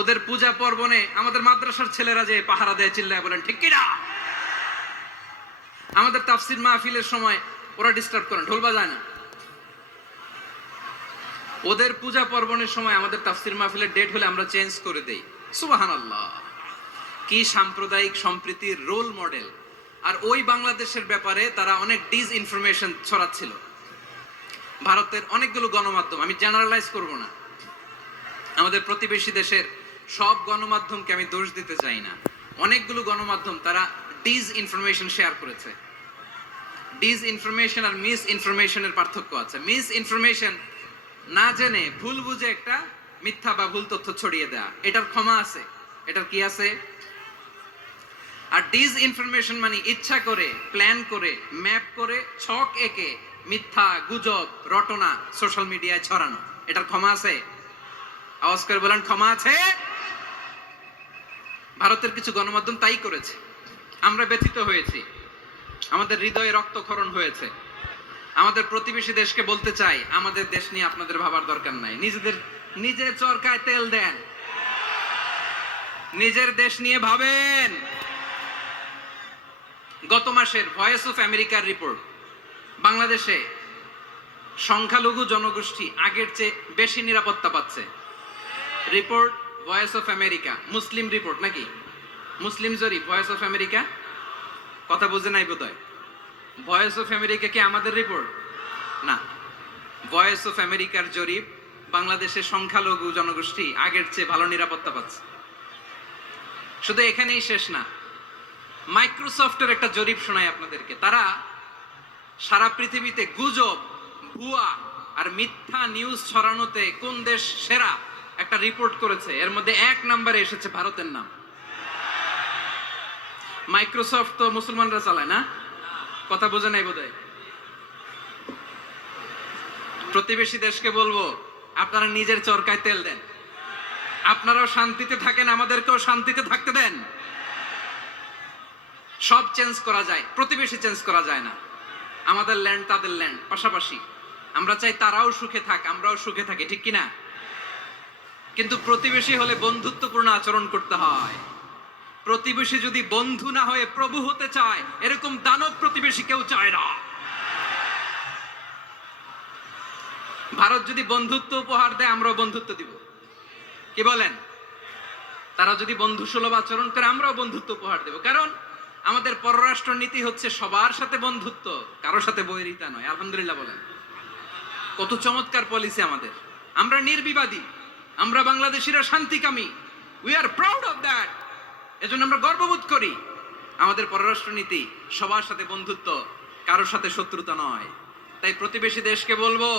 ওদের পূজা পার্বণে আমাদের মাদ্রাসার ছেলেরা যে পাহারা দেয়, চিল্লায় বলেন ঠিক কিনা? আমাদের তাফসির মাহফিলের সময় ওরা ডিস্টার্ব করেন, ঢোল বাজায় না। ওদের পূজা পার্বণের সময় আমাদের তাফসির মাহফিলের ডেট হলে আমরা চেঞ্জ করে দেই। সুবহানাল্লাহ, কি সাম্প্রদায়িক সম্প্রীতির রোল মডেল। আর ওই বাংলাদেশের ব্যাপারে তারা অনেক ডিস ইনফরমেশন ছড়াচ্ছিল। ভারতের অনেকগুলো গণমাধ্যম, আমি জেনারেলাইজ করব না, আমাদের প্রতিবেশী দেশের সব গণমাধ্যমকে আমি দোষ দিতে চাই না, অনেকগুলো গণমাধ্যম তারা ডিস ইনফরমেশন শেয়ার করেছে। ডিস ইনফরমেশন আর মিস ইনফরমেশনের পার্থক্য আছে। মিস ইনফরমেশন না জেনে ভুল বুঝে একটা মিথ্যা বা ভুল তথ্য ছড়িয়ে দেয়া, এটার ক্ষমা আছে, এটার কি আছে। আর ডিস ইনফরমেশন মানে ইচ্ছা করে, প্ল্যান করে, ম্যাপ করে, ছক এঁকে মিথ্যা, গুজব, রটনা সোশ্যাল মিডিয়ায় ছড়ানো, এটার ক্ষমা আছে? আওয়াজ করে বলেন ক্ষমা আছে? ভারতের কিছু গণমাধ্যম তাই করেছে। আমরা ব্যথিত হয়েছি, আমাদের হৃদয়ে রক্তক্ষরণ হয়েছে। আমাদের প্রতিবেশী দেশকে বলতে চাই, আমাদের দেশ নিয়ে আপনাদের ভাবার দরকার নাই, নিজের চরকায় তেল দেন, নিজের দেশ নিয়ে ভাবেন। গত মাসের ভয়েস অফ আমেরিকার রিপোর্ট, বাংলাদেশে সংখ্যালঘু জনগোষ্ঠী আগের চেয়ে বেশি নিরাপত্তা পাচ্ছে। Report voice of America, Muslim report নাকি? মুসলিম জরিপ, ভয়েস অফ আমেরিকা। কথা বুঝে নাই বোধহয়। ভয়েস অফ আমেরিকা কি আমাদের রিপোর্ট? না, ভয়েস অফ আমেরিকার জরিপ, বাংলাদেশের সংখ্যালঘু জনগোষ্ঠী আগের চেয়ে ভালো নিরাপত্তা পাচ্ছে। শুধু এখানেই শেষ না, মাইক্রোসফটের একটা জরিপ শোনায় আপনাদেরকে। তারা সারা পৃথিবীতে গুজব, ভুয়া আর মিথ্যা নিউজ ছড়ানোতে কোন দেশ সেরা একটা রিপোর্ট করেছে। এর মধ্যে 1 নম্বরে এসেছে ভারতের নাম। মাইক্রোসফট তো মুসলমানরা চালায় না, কথা বোঝে নাই বোধহয়। প্রতিবেশী দেশকে বলবো, আপনারা নিজের চরকায় তেল দেন, আপনারাও শান্তিতে থাকেন, আমাদেরকেও শান্তিতে থাকতে দেন। সব চেঞ্জ করা যায়, প্রতিবেশী চেঞ্জ করা যায় না। আমাদের ল্যান্ড তাদের ল্যান্ড, পাশাপাশি। আমরা চাই তারাও সুখে থাক, আমরাও সুখে থাকি, ঠিক কিনা? কিন্তু প্রতিবেশী হলে বন্ধুত্বপূর্ণ আচরণ করতে হয়। প্রতিবেশী যদি বন্ধু না হয়ে প্রভু হতে চায়, এরকম দানব প্রতিবেশী কেউ চায় না। ভারত যদি বন্ধুত্ব উপহার দেয়, আমরাও বন্ধুত্ব দিব, কি বলেন? তারা যদি বন্ধু সুলভ আচরণ করে, আমরাও বন্ধুত্ব উপহার দেব। কারণ আমাদের পররাষ্ট্র নীতি হচ্ছে সবার সাথে বন্ধুত্ব, কারোর সাথে বৈরিতা নয়। আলহামদুলিল্লাহ বলেন, কত চমৎকার পলিসি আমাদের। আমরা নির্বিবাদী, আমরা বাংলাদেশিরা শান্তিকামী, we are proud of that. এজন্য আমরা গর্ববোধ করি। আমাদের পররাষ্ট্র নীতি সবার সাথে বন্ধুত্ব, কারোর সাথে শত্রুতা নয়। তাই প্রতিবেশী দেশকে বলবো,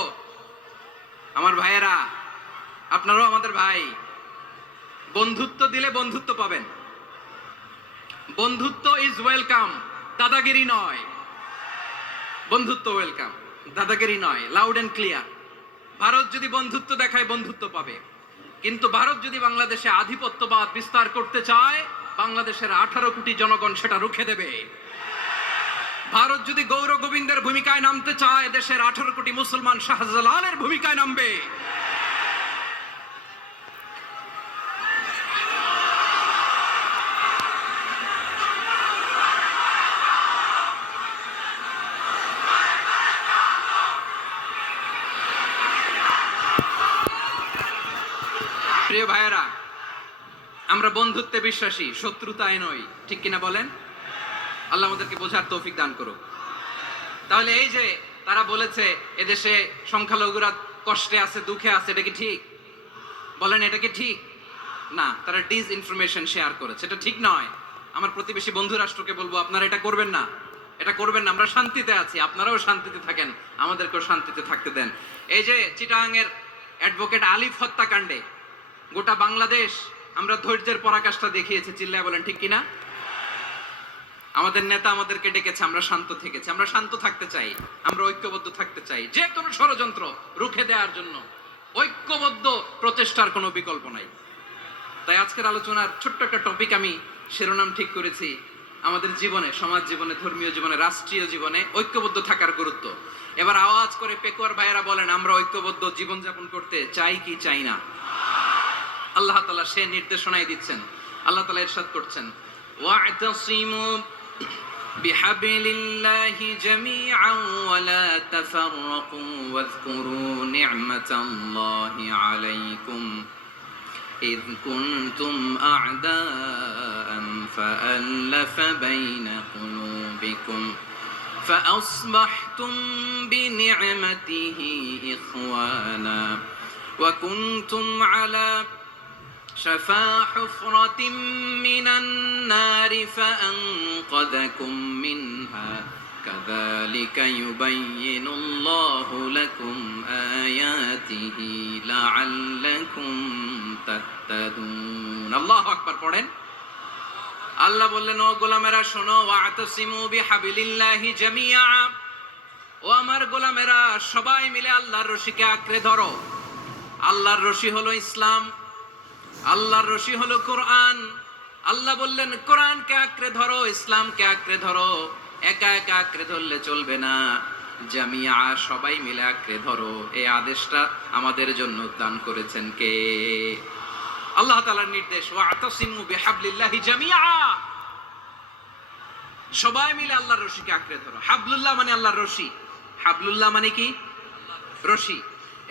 আমার ভাইয়েরা, আপনারাও আমাদের ভাই, বন্ধুত্ব দিলে বন্ধুত্ব পাবেন। বন্ধুত্ব ইজ ওয়েলকাম, দাদাগিরি নয়। বন্ধুত্ব ওয়েলকাম, দাদাগিরি নয়, লাউড এন্ড ক্লিয়ার। ভারত যদি বন্ধুত্ব দেখায়, বন্ধুত্ব পাবে। কিন্তু ভারত যদি বাংলাদেশে আধিপত্যবাদ বিস্তার করতে চায়, বাংলাদেশের 18 কোটি জনগণ সেটা রুখে দেবে। ভারত যদি গৌর গোবিন্দের ভূমিকায় নামতে চায়, দেশের 18 কোটি মুসলমান শাহজালালের ভূমিকায় নামবে। প্রিয় ভাইয়েরা, আমরা বন্ধুত্বে বিশ্বাসী, শত্রুতায় নই, ঠিক কিনা বলেন? আল্লাহ আমাদেরকে বোঝার তৌফিক দান করুক। তাহলে এই যে তারা বলেছে এদেশে সংখ্যালঘুরা কষ্টে আছে, দুঃখে আছে, এটা কি ঠিক? বলেন, এটা কি ঠিক? না, তারা ডিস ইনফরমেশন শেয়ার করেছে, এটা ঠিক নয়। আমার প্রতিবেশী বন্ধু রাষ্ট্রকে বলবো, আপনারা এটা করবেন না, এটা করবেন না। আমরা শান্তিতে আছি, আপনারাও শান্তিতে থাকেন, আমাদেরকেও শান্তিতে থাকতে দেন। এই যে চিটাগাংয়ের অ্যাডভোকেট আলিফ হত্যাকাণ্ডে গোটা বাংলাদেশ আমরা ধৈর্যের পরাকাষ্ঠা দেখিয়েছি, চিল্লায় বলেন ঠিক কিনা? আমাদের নেতা আমাদেরকে ডেকেছে, আমরা শান্ত থেকেছি। আমরা শান্ত থাকতে চাই, আমরা ঐক্যবদ্ধ থাকতে চাই। যে কোনো ষড়যন্ত্র রুখে দেওয়ার জন্য ঐক্যবদ্ধ প্রচেষ্টার কোনো বিকল্প নাই। তাই আজকের আলোচনার ছোট্ট একটা টপিক আমি শিরোনাম ঠিক করেছি, আমাদের জীবনে, সমাজ জীবনে, ধর্মীয় জীবনে, রাষ্ট্রীয় জীবনে ঐক্যবদ্ধ থাকার গুরুত্ব। এবার আওয়াজ করে পেকুয়ার ভাইয়েরা বলেন, আমরা ঐক্যবদ্ধ জীবনযাপন করতে চাই কি চাই না? আল্লাহ তাআলা সে নির্দেশনাই দিচ্ছেন। আল্লাহ তাআলা ইরশাদ করছেন, ওয়া'তাসিমু বিহাবলিল্লাহি জামিআন ওয়া লা তাফাররাকু ওয়াযকুরু নি'মাতাল্লাহি আলাইকুম إذ كنتم أعداء فألف بين قلوبكم فأصبحتم بنعمته إخوانا وكنتم على شفا حفرة من النار فأنقذكم منها كذلك يبين الله لكم آياته لعلكم تهتدون الله أكبر পড়েন। আল্লাহ বললেন, ও গোলামেরা শোনো, ওয়া'তাসিমু বিহাবলিল্লাহি জামিআ, ও আমার গোলামেরা সবাই মিলে আল্লাহর রশিকে আঁকড়ে ধরো। আল্লাহর রশি হলো ইসলাম, আল্লাহর রশি হলো কোরআন। আল্লাহ বললেন কোরআনকে আঁকড়ে ধরো, ইসলামকে আঁকড়ে ধরো। একা একা আঁকড়ে ধরলে চলবে না, জামিয়া সবাই মিলে আঁকড়ে ধরো। এই আদেশটা আমাদের জন্য দান করেছেন কে? আল্লাহ তাআলার নির্দেশ, ওয়া'তাসিমু বিহাবলিল্লাহি জামিআ, সবাই মিলে আল্লাহর রশিকে আঁকড়ে ধরো। হাবলুল্লাহ মানে আল্লাহর রশি। হাবলুল্লাহ মানে কি? রশি।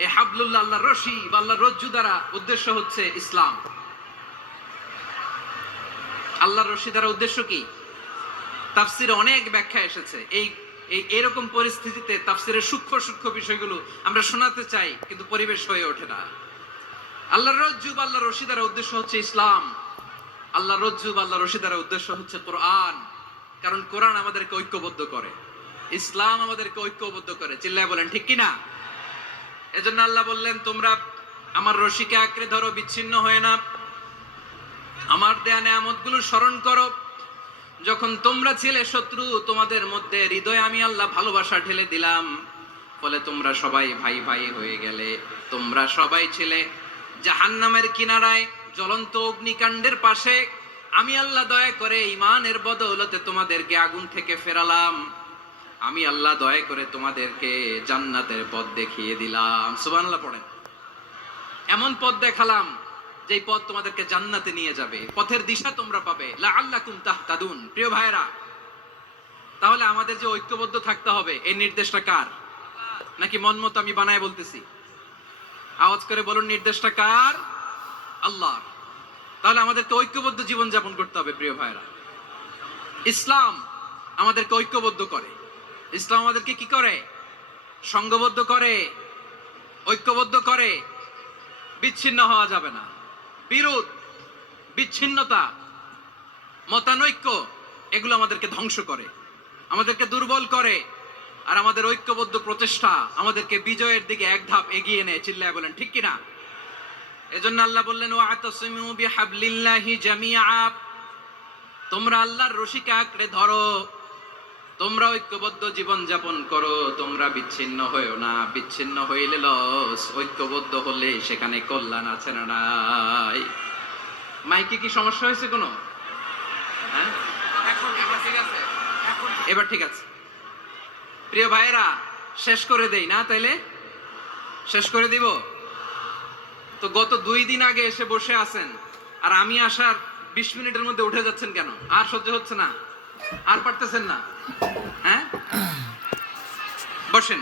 এই হাবলুল্লাহ আল্লাহর রশি বা আল্লাহর রজ্জু দ্বারা উদ্দেশ্য হচ্ছে ইসলাম। আল্লাহর রশি দ্বারা উদ্দেশ্য কি? তাফসিরে অনেক ব্যাখ্যা এসেছে। এই এরকম পরিস্থিতিতে তাফসিরের সূক্ষ্ম সূক্ষ্ম বিষয়গুলো আমরা শোনাতে চাই, কিন্তু পরিবেশ হয়ে ওঠে না। আল্লাহর রজ্জু বা আল্লাহর রশি দ্বারা উদ্দেশ্য হচ্ছে ইসলাম। আল্লাহর রজ্জু বা আল্লাহর রশি দ্বারা উদ্দেশ্য হচ্ছে কোরআন। কারণ কোরআন আমাদেরকে ঐক্যবদ্ধ করে, ইসলাম আমাদেরকে ঐক্যবদ্ধ করে। চিল্লায় বলেন ঠিক কিনা? এজন্য আল্লাহ বললেন, তোমরা আমার রশিকে আঁকড়ে ধরো, বিচ্ছিন্ন হয়ে না। আমার দেয়া নেয়ামতগুলো স্মরণ করো। যখন তোমরা ছিলে শত্রু, তোমাদের মধ্যে হৃদয়ে আমি আল্লাহ ভালোবাসা ঢেলে দিলাম, ফলে তোমরা সবাই ভাই ভাই হয়ে গেলে। তোমরা সবাই ছিলে জাহান্নামের কিনারায়, জ্বলন্ত অগ্নিকাণ্ডের পাশে। আমি আল্লাহ দয়া করে ঈমানের বদৌলতে তোমাদেরকে আগুন থেকে ফেরালাম। আমি আল্লাহ দয়া করে তোমাদেরকে জান্নাতের পথ দেখিয়ে দিলাম। সুবহানাল্লাহ পড়েন। এমন পথ দেখালাম যেই পথ তোমাদেরকে জান্নাতে নিয়ে যাবে, পথের দিশা তোমরা পাবে। লাআল্লাকুম তাহতাদুন। প্রিয় ভাইরা, তাহলে আমাদের যে ঐক্যবদ্ধ থাকতে হবে, এই নির্দেশটা কার? নাকি মন মতো আমি বানায় বলতেছি? আওয়াজ করে বলুন, নির্দেশটা কার? আল্লাহর। তাহলে আমাদেরকে ঐক্যবদ্ধ জীবন যাপন করতে হবে। প্রিয় ভাইরা, ইসলাম আমাদেরকে ঐক্যবদ্ধ করে। ইসলাম আমাদেরকে কি করে? সংঘবদ্ধ করে, ঐক্যবদ্ধ করে। বিচ্ছিন্ন হওয়া যাবে না। বিরোধ, বিচ্ছিন্নতা, মতানৈক্য, এগুলো আমাদেরকে ধ্বংস করে, আমাদেরকে দুর্বল করে। আর আমাদের ঐক্যবদ্ধ প্রচেষ্টা আমাদেরকে বিজয়ের দিকে এক ধাপ এগিয়ে নেয়। চিল্লায় বলেন ঠিক কিনা? এজন্য আল্লাহ বললেন, ওয়া'তাসিমু বিহাবলিল্লাহি জামিআ, তোমরা আল্লাহর রশিকে আঁকড়ে ধরো, তোমরা ঐক্যবদ্ধ জীবন যাপন করো, তোমরা বিচ্ছিন্ন হয়েও না। বিচ্ছিন্ন হইলে লস, ঐক্যবদ্ধ হলে সেখানে কল্যাণ আছে না নাই? মাইকে কি সমস্যা হয়েছে কোনো? হ্যাঁ, এবার ঠিক আছে, এবার ঠিক আছে। প্রিয় ভাইরা, শেষ করে দেই না? তাইলে শেষ করে দিব তো। গত 2 দিন আগে এসে বসে আছেন, আর আমি আসার 20 মিনিটের মধ্যে উঠে যাচ্ছেন কেন? আর সহ্য হচ্ছে না? আর পারতেছেন না? হ্যাঁ, বসেন।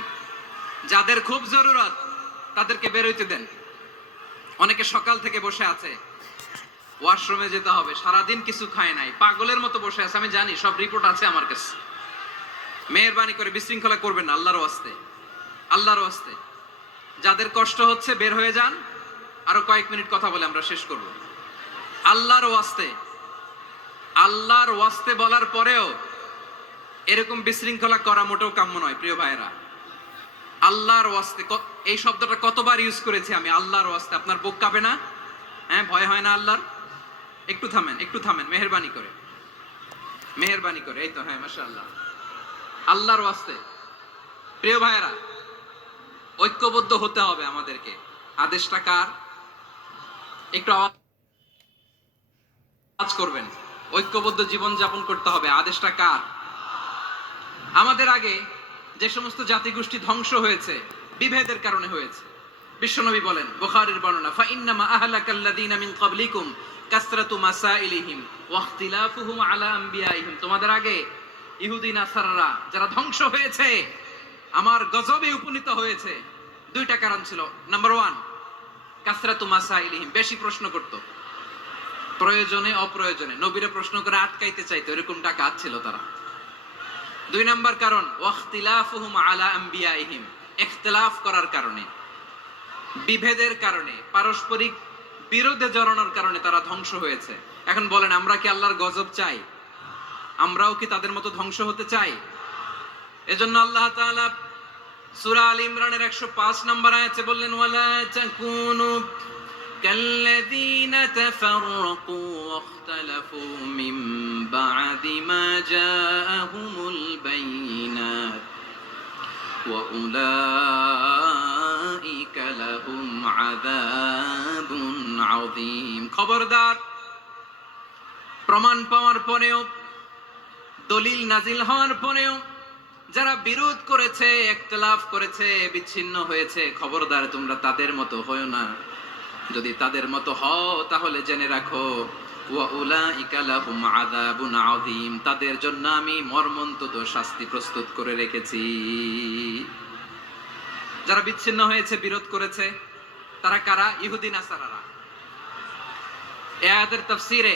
যাদের খুব জরুরত তাদেরকে বের হইতে দেন। অনেকে সকাল থেকে বসে আছে, ওয়াশরুমে যেতে হবে, সারাদিন কিছু খায় নাই, পাগলের মতো বসে আছে। আমি জানি, সব রিপোর্ট আছে আমার কাছে। মেহেরবানি করে বিশৃঙ্খলা করবেন না, আল্লাহর ওয়াস্তে, আল্লাহর ওয়াস্তে। যাদের কষ্ট হচ্ছে বের হয়ে যান। আরো কয়েক মিনিট কথা বলে আমরা শেষ করব। আল্লাহর ওয়াস্তে, আল্লাহর ওয়াস্তে বলার পরেও এরকম বিশৃঙ্খলা করা মোটেও কাম্য নয়। প্রিয় ভাইরা, আল্লাহর ওয়াস্তে, এই শব্দটা কতবার ইউজ করেছি আমি? আল্লাহর ওয়াস্তে। আপনার বুক কাঁপে না? হ্যাঁ, ভয় হয় না আল্লাহর? একটু থামেন, একটু থামেন, মেহেরবানি করে, মেহেরবানি করে। এই তো, হ্যাঁ, মাশাআল্লাহ। আল্লাহর ওয়াস্তে। প্রিয় ভাইরা, ঐক্যবদ্ধ হতে হবে আমাদেরকে। আদেশটা কার? একটু আওয়াজ করবেন। ঐক্যবদ্ধ জীবন যাপন করতে হবে। আদেশটা কার? আমাদের আগে যে সমস্ত জাতিগোষ্ঠী ধ্বংস হয়েছে, বিভেদের কারণে হয়েছে। বিশ্বনবী বলেন, বুখারীর বর্ণনা, ফা ইন্নামা আহলাকাল্লাযীনা মিন ক্বাবলিকুম কাসরাতু মাসাইলিহিম ওয়া ইখতিলাফুহুম আলা আম্বিয়াইহিম। তোমাদের আগে ইহুদি নাসারারা যারা ধ্বংস হয়েছে, আমার গজবে উপনীত হয়েছে, দুইটা কারণ ছিল। নাম্বার 1, কাসরাতু মাসাইলিহিম, বেশি প্রশ্ন করত, প্রয়োজনে অপ্রয়োজনে নবীরে প্রশ্ন করে আটকাইতে চাইতো, এরকম ডাকাত ছিল তারা। 2 নাম্বার কারণ, ওয়া ইখতিলাফুহুম আলা আম্বিয়াইহিম, ইখতিলাফ করার কারণে, বিভেদের কারণে, পারস্পরিক বিরোধে জড়ানোর কারণে তারা ধ্বংস হয়েছে। এখন বলেন, আমরা কি আল্লাহর গজব চাই? আমরাও কি তাদের মতো ধ্বংস হতে চাই? এজন্য আল্লাহ তাআলা সূরা আল ইমরানের 105 নম্বর আয়াতে বললেন, ওয়ালা তাকুনু কাল্লাযীনা তাফাররাকু ওয়াখতালাফু মিন বা'দি মা জাআহুমুল বাইয়িনাত ওয়া উলাইকা লাহুম আযাবুন আযীম। খবরদার, প্রমাণ পাওয়ার পরেও, দলিল নাজিল হওয়ার পরেও যারা বিরোধ করেছে, ইখতিলাফ করেছে, বিচ্ছিন্ন হয়েছে, খবরদার তোমরা তাদের মতো হয়ো না। যদি তাদের মতো হও তাহলে জেনে রাখো, ওয়া উলাইকা লাহুম আযাবুন আযীম, তাদের জন্য আমি মর্মন্তুদ শাস্তি প্রস্তুত করে রেখেছি। যারা বিচ্ছিন্ন হয়েছে, বিরোধ করেছে, তারা কারা? ইহুদি নাসারারা। এই আয়াতের তাফসীরে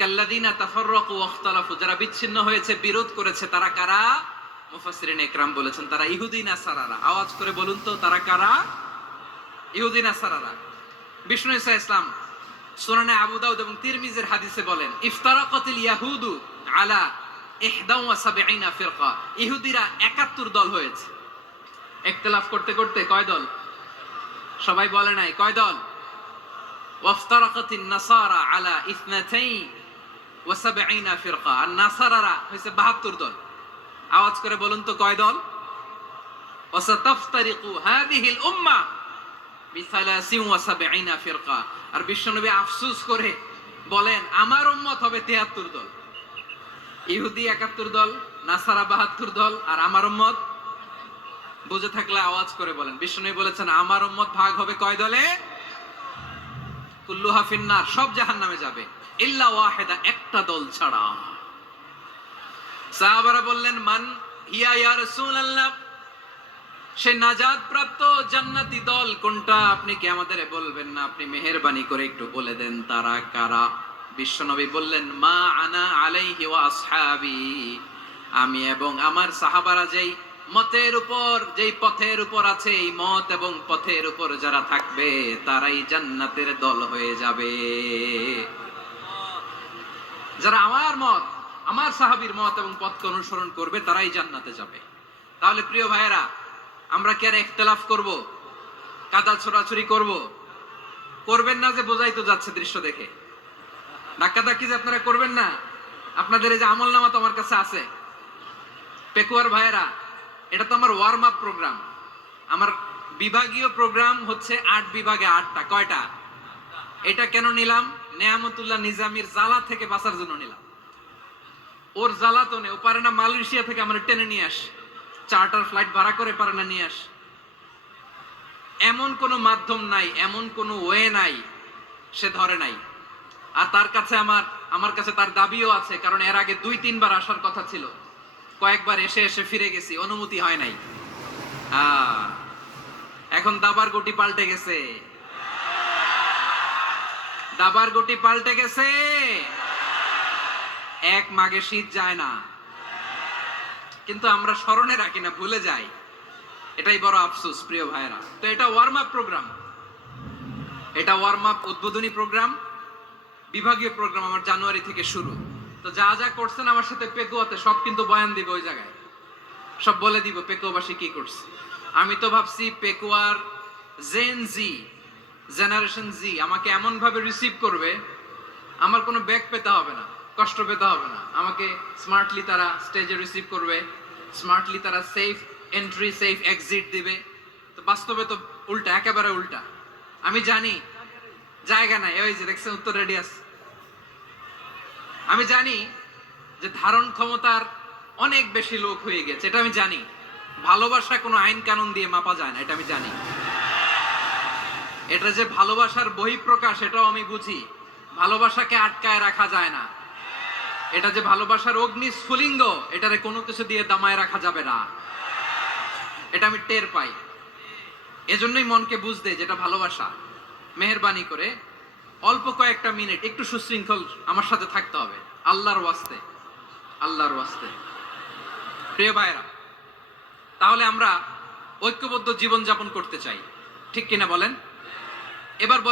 কাল্লাযীনা তাফাররাকু ওয়াখতালাফু, যারা বিচ্ছিন্ন হয়েছে, বিরোধ করেছে, তারা কারা? মুফাসসিরিন ইকরাম বলেছেন তারা ইহুদি নাসারারা। আওয়াজ করে বলুন তো, তারা কারা? ইহুদি নাসারারা। বিষ্ণু ঈসা ইসলাম সুনানে আবু দাউদ এবং তিরমিজির হাদিসে বলেন, ইফতারাকাতিল ইয়াহুদু আলা 71 ফিরকা, ইহুদিরা 71 দল হয়েছে। ইখতিলাফ করতে করতে কয় দল? সবাই বলে নাই, কয় দল? ওয়াফতারাকাতিন নাসারা আলা 72 ফিরকা, আর নাসারারা হইছে 72 দল। আওয়াজ করে বলুন তো, কয় দল? ওয়াসাতাফতারিকু হাযিহিল উম্মাহ বি73 ফিরকা। আর বিশ্বনবী আফসোস করে বলেন, আমার উম্মত হবে 73 দল। ইহুদি 71 দল, নাসারা 72 দল, আর আমার উম্মত, বুঝে থাকলে আওয়াজ করে বলেন। বিশ্বনবী বলেছেন, আমার উম্মত ভাগ হবে কয় দলে? কুল্লুহা ফিন্নার, সব জাহান্নামে যাবে, ইল্লা ওয়াহিদা, একটা দল ছাড়া। সাহাবারা বললেন, মান হিয়া ইয়া রাসূলুল্লাহ, সে নাজাত প্রাপ্ত জান্নাতি দল কোনটা? আপনি কি আমাদের বলবেন না? আপনি মেহেরবানি করে একটু বলে দেন তারা কারা। বিশ্বনবী বললেন, মা আনা আলাইহি ওয়া আসহাবি, আমি এবং আমার সাহাবারা যেই মতের উপর, যেই পথের উপর আছে, এই মত এবং পথের উপর যারা থাকবে তারাই জান্নাতের দল হয়ে যাবে। যারা আমার মত, আমার সাহাবীর মত এবং পথকে অনুসরণ করবে তারাই জান্নাতে যাবে। তাহলে প্রিয় ভাইয়েরা, আমরা কি আর ইখতিলাফ করব? কাদা ছোড়াছুরি করব? করবেন না যে বোঝাই তো যাচ্ছে দৃশ্য দেখে। ধাক্কাধাক্কি যে আপনারা করবেন না। আপনাদের এই যে আমলনামা তো আমার কাছে আছে। পেকুয়ার ভাইয়েরা, এটা তো আমার ওয়ার্ম আপ প্রোগ্রাম। আমার বিভাগীয় প্রোগ্রাম হচ্ছে 8 বিভাগে 8টা। কয়টা? এটা কেন নিলাম? নেয়ামতুল্লাহ নিজামীর জ্বালা থেকে বাঁচার জন্য নিলাম। ওর জ্বালাতনে ও পারে না মালয়েশিয়া থেকে আমার টেনে নিয়ে আস, চার্টার ফ্লাইট ভাড়া করে পারে না নিয়ে আস। এমন কোনো মাধ্যম নাই, এমন কোনো ওয়ে নাই সে ধরে নাই। আর তার কাছে আমার কাছে তার দাবিও আছে, কারণ এর আগে 2-3 বার আসার কথা ছিল। কয়েকবার এসে এসে ফিরে গেছি, অনুমতি হয় নাই। এখন দাবার গটি পাল্টে গেছে, দাবার গটি পাল্টে গেছে। এক মাঘে শীত যায় না, কিন্তু আমরা স্মরণে রাখি না, ভুলে যাই। এটাই বড় আফসোস প্রিয় ভাইরা। তো এটা ওয়ার্ম আপ প্রোগ্রাম, এটা ওয়ার্ম আপ উদ্বোধনী প্রোগ্রাম, বিভাগীয় প্রোগ্রাম আমার জানুয়ারি থেকে শুরু। তো যা যা করছেন আমার সাথে পেকুয়াতে সব কিন্তু বয়ান দিব, ওই জায়গায় সব বলে দিব পেকুয়াবাসী কি করছে। আমি তো ভাবছি পেকুয়ার জেন জি, জেনারেশন জি আমাকে এমন ভাবে রিসিভ করবে, আমার কোনো ব্যাক পেতে হবে না, কষ্ট পেতে হবে না। আমাকে স্মার্টলি তারা স্টেজে রিসিভ করবে, স্মার্টলি তারা সেফ এন্ট্রি, সেফ এক্সিট দিবে। তো বাস্তবে তো উল্টা, একেবারে উল্টা। আমি জানি জায়গা নাই, ওই যে দেখছেন উত্তর রেডি আছে। আমি জানি যে ধারণ ক্ষমতার অনেক বেশি লোক হয়ে গেছে, এটা আমি জানি। ভালোবাসা কোনো আইন কানুন দিয়ে মাপা যায় না, এটা আমি জানি। এটা যে ভালোবাসার বহিঃপ্রকাশ এটাও আমি বুঝি। ভালোবাসাকে আটকায় রাখা যায় না। এটা যে ভালোবাসার অগ্নি স্ফুলিঙ্গ, এটারে কোনো কিছু দিয়ে দামায় রাখা যাবে না। এটা আমি টের পাই। এজন্যই মনকে বুঝতে যেটা ভালোবাসা। মেহেরবানি করে অল্প কয়েকটা মিনিট একটু সুশৃঙ্খল আমার সাথে থাকতে হবে, আল্লাহর ওয়াস্তে, আল্লাহর ওয়াস্তে। প্রিয় ভাইরা, তাহলে আমরা ঐক্যবদ্ধ জীবন যাপন করতে চাই, ঠিক কিনা বলেন? এবার